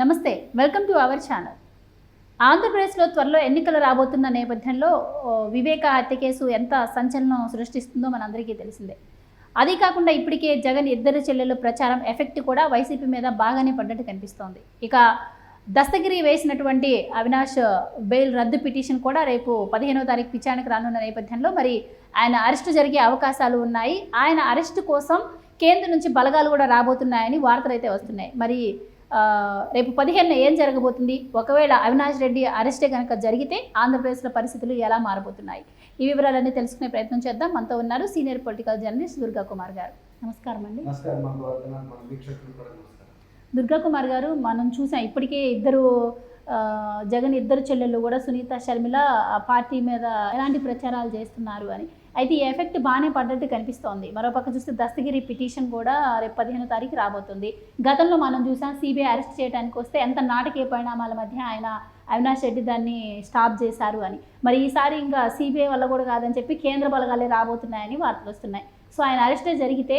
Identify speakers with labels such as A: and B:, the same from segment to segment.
A: నమస్తే welcome to our channel. ఆంధ్రప్రదేశ్లో త్వరలో ఎన్నికలు రాబోతున్న నేపథ్యంలో వివేక హత్య కేసు ఎంత సంచలనం సృష్టిస్తుందో మనందరికీ తెలిసిందే. అదే కాకుండా ఇప్పటికే జగన్ ఇద్దరు చెల్లెలు ప్రచారం ఎఫెక్ట్ కూడా వైసీపీ మీద బాగానే పడ్డట్టు కనిపిస్తోంది. ఇక దస్తగిరి వేసినటువంటి అవినాష్ బెయిల్ రద్దు పిటిషన్ కూడా రేపు పదిహేనో తారీఖు విచారణకు రానున్న నేపథ్యంలో మరి ఆయన అరెస్టు జరిగే అవకాశాలు ఉన్నాయి. ఆయన అరెస్టు కోసం కేంద్రం నుంచి బలగాలు కూడా రాబోతున్నాయని వార్తలు అయితే వస్తున్నాయి. మరి రేపు పదిహేనున ఏం జరగబోతుంది? ఒకవేళ అవినాష్ రెడ్డి అరెస్టే కనుక జరిగితే ఆంధ్రప్రదేశ్లో పరిస్థితులు ఎలా మారబోతున్నాయి? ఈ వివరాలన్నీ తెలుసుకునే ప్రయత్నం చేద్దాం. మనతో ఉన్నారు senior political journalist Durga Kumar garu. నమస్కారం అండి. దుర్గా కుమార్ గారు మనం చూసాం ఇప్పటికే ఇద్దరు జగన్ ఇద్దరు చెల్లెళ్ళు కూడా సునీత షర్మిల ఆ పార్టీ మీద ఎలాంటి ప్రచారాలు చేస్తున్నారు అని. అయితే ఈ ఎఫెక్ట్ బాగానే పడ్డట్టు కనిపిస్తోంది. మరోపక్క చూస్తే దస్తగిరి పిటిషన్ కూడా రేపు పదిహేనో తారీఖు రాబోతుంది. గతంలో మనం చూసాం సిబిఐ అరెస్ట్ చేయడానికి వస్తే ఎంత నాటకీయ పరిణామాల మధ్య ఆయన అవినాష్ రెడ్డి దాన్ని స్టాప్ చేశారు అని. మరి ఈసారి ఇంకా సిబిఐ వల్ల కూడా కాదని చెప్పి కేంద్ర బలగాలే రాబోతున్నాయని వార్తలు వస్తున్నాయి. సో ఆయన అరెస్టే జరిగితే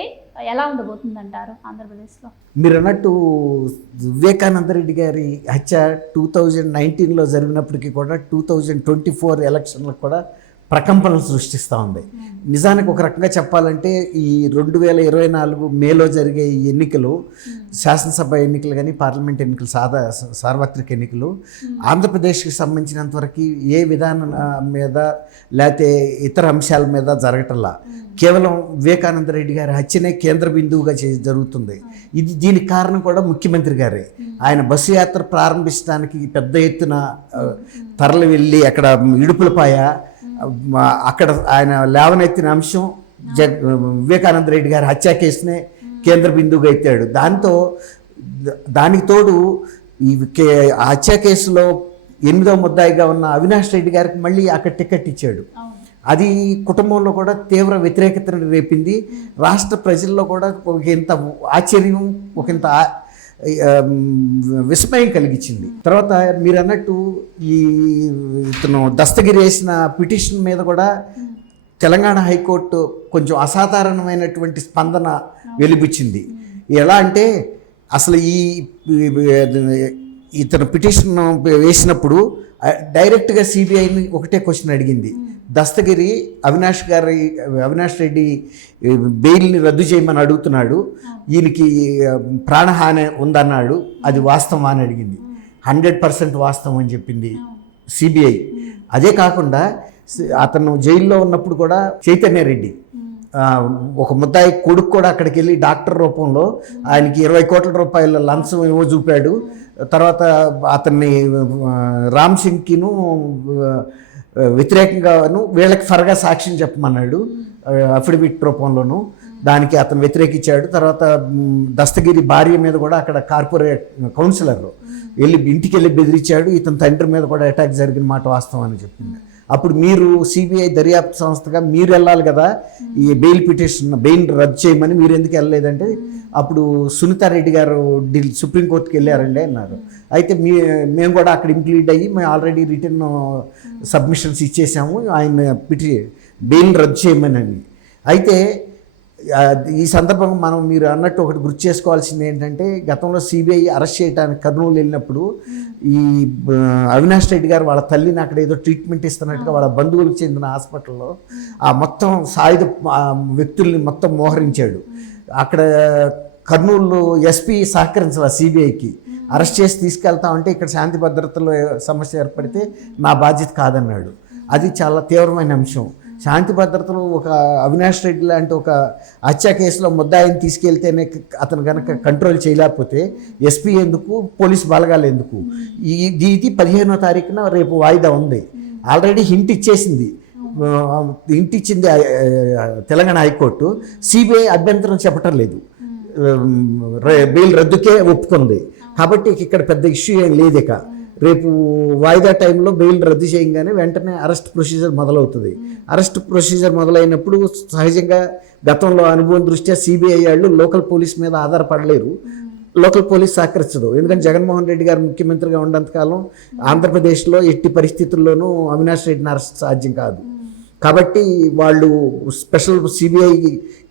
A: ఎలా ఉండబోతుందంటారు ఆంధ్రప్రదేశ్లో?
B: మీరు అన్నట్టు వివేకానంద రెడ్డి గారి హత్య టూ థౌజండ్ నైన్టీన్లో జరిగినప్పటికీ కూడా టూ థౌజండ్ ట్వంటీ ఫోర్ ఎలక్షన్లకు కూడా ప్రకంపనలు సృష్టిస్తూ ఉంది. నిజానికి ఒక రకంగా చెప్పాలంటే ఈ రెండు వేల ఇరవై నాలుగు మేలో జరిగే ఈ ఎన్నికలు శాసనసభ ఎన్నికలు కానీ పార్లమెంట్ ఎన్నికలు సాదా సార్వత్రిక ఎన్నికలు ఆంధ్రప్రదేశ్కి సంబంధించినంత వరకు ఏ విధానం మీద లేకపోతే ఇతర అంశాల మీద జరగటంలా. కేవలం వివేకానంద రెడ్డి గారి హత్యనే కేంద్ర బిందువుగా చే జరుగుతుంది. ఇది దీనికి కారణం కూడా ముఖ్యమంత్రి గారే. ఆయన బస్సు యాత్ర ప్రారంభించడానికి పెద్ద ఎత్తున తరలి వెళ్ళి అక్కడ ఇడుపులపాయ అక్కడ ఆయన లేవనెత్తిన అంశం జగ్ వివేకానంద రెడ్డి గారి హత్య కేసునే కేంద్ర బిందువుగా ఎత్తాడు. దాంతో దానికి తోడు ఈ హత్య కేసులో ఎనిమిదవ ముద్దాయిగా ఉన్న అవినాష్ రెడ్డి గారికి మళ్ళీ అక్కడ టికెట్ ఇచ్చాడు. అది కుటుంబంలో కూడా తీవ్ర వ్యతిరేకతను రేపింది. రాష్ట్ర ప్రజల్లో కూడా ఒక ఇంత ఆశ్చర్యం ఒక ఇంత విస్మయం కలిగించింది. తర్వాత మీరు అన్నట్టు ఈ ఇతను దస్తగిరి వేసిన పిటిషన్ మీద కూడా తెలంగాణ హైకోర్టు కొంచెం అసాధారణమైనటువంటి స్పందన వెలిబుచ్చింది ఎలా అంటే అసలు ఈ ఇతను పిటిషన్ వేసినప్పుడు డైరెక్ట్గా సిబిఐని ఒకటే క్వశ్చన్ అడిగింది. దస్తగిరి అవినాష్ గారి అవినాష్ రెడ్డి బెయిల్ని రద్దు చేయమని అడుగుతున్నాడు. ఈయనకి ప్రాణహాని ఉందన్నాడు. అది వాస్తవం అని అడిగింది. హండ్రెడ్ పర్సెంట్ వాస్తవం అని చెప్పింది సిబిఐ. అదే కాకుండా అతను జైల్లో ఉన్నప్పుడు కూడా చైతన్య రెడ్డి ఒక ముద్దాయి కొడుకు కూడా అక్కడికి వెళ్ళి డాక్టర్ రూపంలో ఆయనకి ఇరవై కోట్ల రూపాయల లంచం ఏమో చూపాడు. తర్వాత అతన్ని రామ్ సింగ్కిను వ్యతిరేకంగాను వీళ్ళకి ఫరగా సాక్ష్యం చెప్పమన్నాడు. అఫిడవిట్ రూపంలోను దానికి అతను వ్యతిరేకించాడు. తర్వాత దస్తగిరి భార్య మీద కూడా అక్కడ కార్పొరేట్ కౌన్సిలర్ వెళ్ళి ఇంటికి వెళ్ళి బెదిరించాడు. ఇతని తండ్రి మీద కూడా అటాక్ జరిగిన మాట వాస్తవం అని చెప్పింది. అప్పుడు మీరు సిబిఐ దర్యాప్తు సంస్థగా మీరు వెళ్ళాలి కదా. ఈ బెయిల్ పిటిషన్ బెయిల్ రద్దు చేయమని మీరు ఎందుకు వెళ్ళలేదంటే అప్పుడు సునీతారెడ్డి గారు ఢిల్లీ సుప్రీంకోర్టుకి వెళ్ళారండి అన్నారు. అయితే మీ మేము కూడా అక్కడ ఇంక్లూడ్ అయ్యి మేము ఆల్రెడీ రిటర్న్ సబ్మిషన్స్ ఇచ్చేసాము. ఆయన పిటి బెయిల్ రద్దు చేయమని. అయితే ఈ సందర్భంగా మనం మీరు అన్నట్టు ఒకటి గుర్తు చేసుకోవాల్సింది ఏంటంటే గతంలో సిబిఐ అరెస్ట్ చేయడానికి కర్నూలు వెళ్ళినప్పుడు ఈ అవినాష్ రెడ్డి గారు వాళ్ళ తల్లిని అక్కడ ఏదో ట్రీట్మెంట్ ఇస్తున్నట్టుగా వాళ్ళ బంధువులకు చెందిన హాస్పిటల్లో ఆ మొత్తం సాయుధ వ్యక్తుల్ని మొత్తం మోహరించాడు. అక్కడ కర్నూలు ఎస్పీ సహకరించాలి సిబిఐకి అరెస్ట్ చేసి తీసుకెళ్తామంటే ఇక్కడ శాంతి భద్రతలో సమస్య ఏర్పడితే నా బాధ్యత కాదన్నాడు. అది చాలా తీవ్రమైన అంశం. శాంతి భద్రతలు ఒక అవినాష్ రెడ్డి లాంటి ఒక హత్య కేసులో ముద్దాయిని తీసుకెళ్తేనే అతను కనుక కంట్రోల్ చేయలేకపోతే ఎస్పీ ఎందుకు పోలీస్ బలగాలు ఎందుకు? ఈ ఇది పదిహేనో తారీఖున రేపు వాయిదా ఉంది. ఆల్రెడీ హింట్ ఇచ్చేసింది. హింట్ ఇచ్చింది తెలంగాణ హైకోర్టు. సిబిఐ అభ్యంతరం చెప్పటం లేదు. బెయిల్ రద్దుకే ఒప్పుకుంది. కాబట్టి ఇక్కడ పెద్ద ఇష్యూ ఏం లేదు ఇక. రేపు వాయిదా టైంలో బెయిల్ రద్దు చేయగానే వెంటనే అరెస్ట్ ప్రొసీజర్ మొదలవుతుంది. అరెస్ట్ ప్రొసీజర్ మొదలైనప్పుడు సహజంగా గతంలో అనుభవం దృష్ట్యా సిబిఐ వాళ్ళు లోకల్ పోలీస్ మీద ఆధారపడలేరు. లోకల్ పోలీస్ సహకరించదు. ఎందుకంటే జగన్మోహన్ రెడ్డి గారు ముఖ్యమంత్రిగా ఉన్నంతకాలం ఆంధ్రప్రదేశ్లో ఎట్టి పరిస్థితుల్లోనూ అవినాష్ రెడ్డిని అరెస్ట్ సాధ్యం కాదు. కాబట్టి వాళ్ళు స్పెషల్ సిబిఐ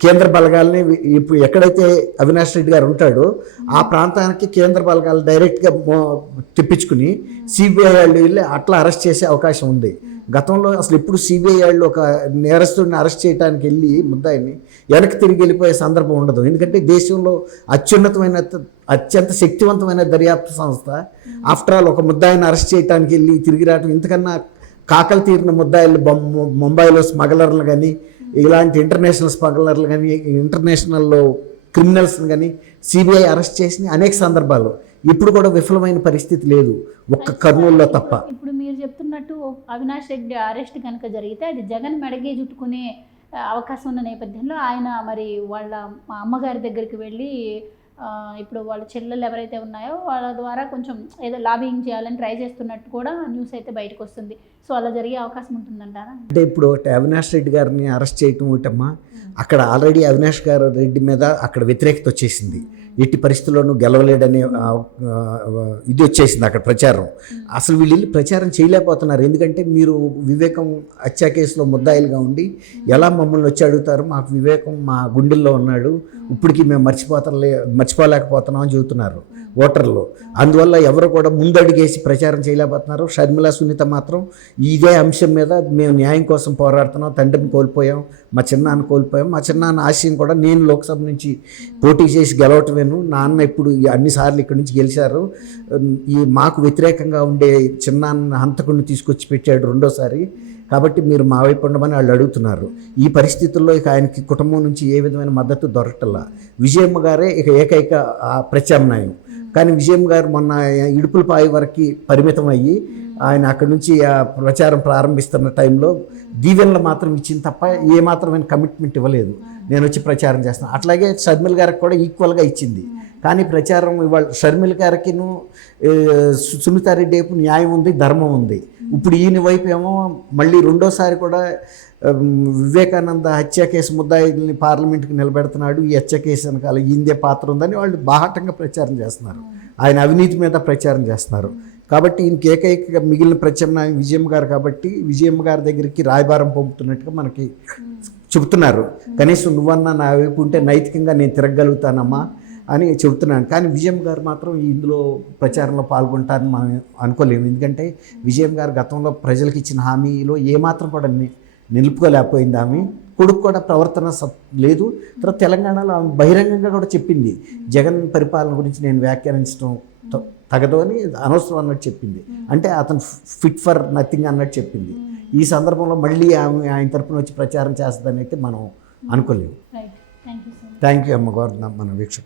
B: కేంద్ర బలగాలని ఇప్పుడు ఎక్కడైతే అవినాష్ రెడ్డి గారు ఉంటాడో ఆ ప్రాంతానికి కేంద్ర బలగాలు డైరెక్ట్గా తెప్పించుకుని సిబిఐ వాళ్ళు వెళ్ళి అట్లా అరెస్ట్ చేసే అవకాశం ఉంది. గతంలో అసలు ఎప్పుడు సిబిఐ వాళ్ళు ఒక నేరస్తుడిని అరెస్ట్ చేయడానికి వెళ్ళి ముద్దాయిని వెనక్కి తిరిగి వెళ్ళిపోయే సందర్భం ఉండదు. ఎందుకంటే దేశంలో అత్యున్నతమైన అత్యంత శక్తివంతమైన దర్యాప్తు సంస్థ. ఆఫ్టర్ ఆల్ ఒక ముద్దాయిని అరెస్ట్ చేయడానికి వెళ్ళి తిరిగి రావడం ఇంతకన్నా కాకలు తీరిన ముద్దాయిలు ముంబైలో స్మగ్లర్లు కానీ ఇలాంటి ఇంటర్నేషనల్ స్మగ్లర్లు కానీ ఇంటర్నేషనల్లో క్రిమినల్స్ని కానీ సిబిఐ అరెస్ట్ చేసిన అనేక సందర్భాలు ఇప్పుడు కూడా విఫలమైన పరిస్థితి లేదు. ఒక్క కర్నూలులో తప్ప.
A: ఇప్పుడు మీరు చెప్తున్నట్టు అవినాష్ రెడ్డి అరెస్ట్ కనుక జరిగితే అది జగన్ మెడగే చుట్టుకునే అవకాశం ఉన్న నేపథ్యంలో ఆయన మరి వాళ్ళ మా అమ్మగారి దగ్గరికి వెళ్ళి ఇప్పుడు వాళ్ళ చెల్లెలు ఎవరైతే ఉన్నాయో వాళ్ళ ద్వారా కొంచెం ఏదో లాబింగ్ చేయాలని ట్రై చేస్తున్నట్టు కూడా న్యూస్ అయితే బయటకు వస్తుంది. సో అలా జరిగే అవకాశం ఉంటుందంటారా?
B: అంటే ఇప్పుడు ఒకటి అవినాష్ రెడ్డి గారిని అరెస్ట్ చేయటం ఒకటమ్మా. అక్కడ ఆల్రెడీ అవినాష్ గారు రెడ్డి మీద అక్కడ వ్యతిరేకత వచ్చేసింది. ఎట్టి పరిస్థితుల్లోనూ గెలవలేడనే ఇది వచ్చేసింది అక్కడ ప్రచారం. అసలు వీళ్ళు వెళ్ళి ప్రచారం చేయలేకపోతున్నారు. ఎందుకంటే మీరు వివేకం హత్యా కేసులో ముద్దాయిలుగా ఉండి ఎలా మమ్మల్ని వచ్చి అడుగుతారు మాకు వివేకం మా గుండెల్లో ఉన్నాడు. ఇప్పటికీ మేము మర్చిపోతలే మర్చిపోలేకపోతున్నాం అని చెబుతున్నారు ఓటర్లు. అందువల్ల ఎవరు కూడా ముందడుగేసి ప్రచారం చేయలేకపోతున్నారు. షర్మిలా సునీత మాత్రం ఇదే అంశం మీద మేము న్యాయం కోసం పోరాడుతున్నాం తండ్రిని కోల్పోయాం మా చిన్నాన్న కోల్పోయాం. మా చిన్నాన్న ఆశయం కూడా నేను లోక్సభ నుంచి పోటీ చేసి గెలవటమేను. నాన్న ఇప్పుడు అన్నిసార్లు ఇక్కడి నుంచి గెలిచారు. ఈ మాకు వ్యతిరేకంగా ఉండే చిన్నాన్న హంతకుడిని తీసుకొచ్చి పెట్టాడు రెండోసారి. కాబట్టి మీరు మా వైపు ఉండమని వాళ్ళు అడుగుతున్నారు. ఈ పరిస్థితుల్లో ఇక ఆయనకి కుటుంబం నుంచి ఏ విధమైన మద్దతు దొరకటల్లా విజయమ్మ గారే ఇక ఏకైక ప్రత్యామ్నాయం. కానీ విజయమ్మ గారు మొన్న ఇడుపులపాయి వరకు పరిమితం అయ్యి ఆయన అక్కడి నుంచి ఆ ప్రచారం ప్రారంభిస్తున్న టైంలో దీవెనలు మాత్రం ఇచ్చింది తప్ప ఏ మాత్రమైన కమిట్మెంట్ ఇవ్వలేదు. నేను వచ్చి ప్రచారం చేస్తాను అట్లాగే షర్మిల్ గారికి కూడా ఈక్వల్గా ఇచ్చింది. కానీ ప్రచారం ఇవాళ షర్మిల్ గారికిను సునీతారెడ్డి వైపు న్యాయం ఉంది ధర్మం ఉంది. ఇప్పుడు ఈయన వైపు ఏమో మళ్ళీ రెండోసారి కూడా వివేకానంద హత్య కేసు ముద్దాయిల్ని పార్లమెంట్కి నిలబెడుతున్నాడు ఈ హత్య కేసు వెనకాల ఈందే పాత్ర ఉందని వాళ్ళు బాహటంగా ప్రచారం చేస్తున్నారు. ఆయన అవినీతి మీద ప్రచారం చేస్తున్నారు. కాబట్టి ఈయనకి ఏకైక మిగిలిన ప్రత్యామ్నాయం విజయమ్మ గారు కాబట్టి విజయమ్మ గారి దగ్గరికి రాయబారం పంపుతున్నట్టుగా మనకి చెబుతున్నారు కనీసం నువ్వన్నా నా వైపు ఉంటే నైతికంగా నేను తిరగలుగుతానమ్మా అని చెబుతున్నాను. కానీ విజయం గారు మాత్రం ఇందులో ప్రచారంలో పాల్గొంటారని మనం అనుకోలేము. ఎందుకంటే విజయం గారు గతంలో ప్రజలకు ఇచ్చిన హామీలో ఏమాత్రం కూడా నిలుపుకోలేకపోయింది ఆమె. కొడుకు కూడా ప్రవర్తన లేదు. తర్వాత తెలంగాణలో ఆమె బహిరంగంగా కూడా చెప్పింది. జగన్ పరిపాలన గురించి నేను వ్యాఖ్యానించడం తగదు అని అనవసరం అన్నట్టు చెప్పింది. అంటే అతను ఫిట్ ఫర్ నథింగ్ అన్నట్టు చెప్పింది. ఈ సందర్భంలో మళ్ళీ ఆమె ఆయన తరపున వచ్చి ప్రచారం చేస్తుందని అయితే మనం అనుకోలేము. థ్యాంక్ యూ అమ్మగారు మన వీక్షకులు.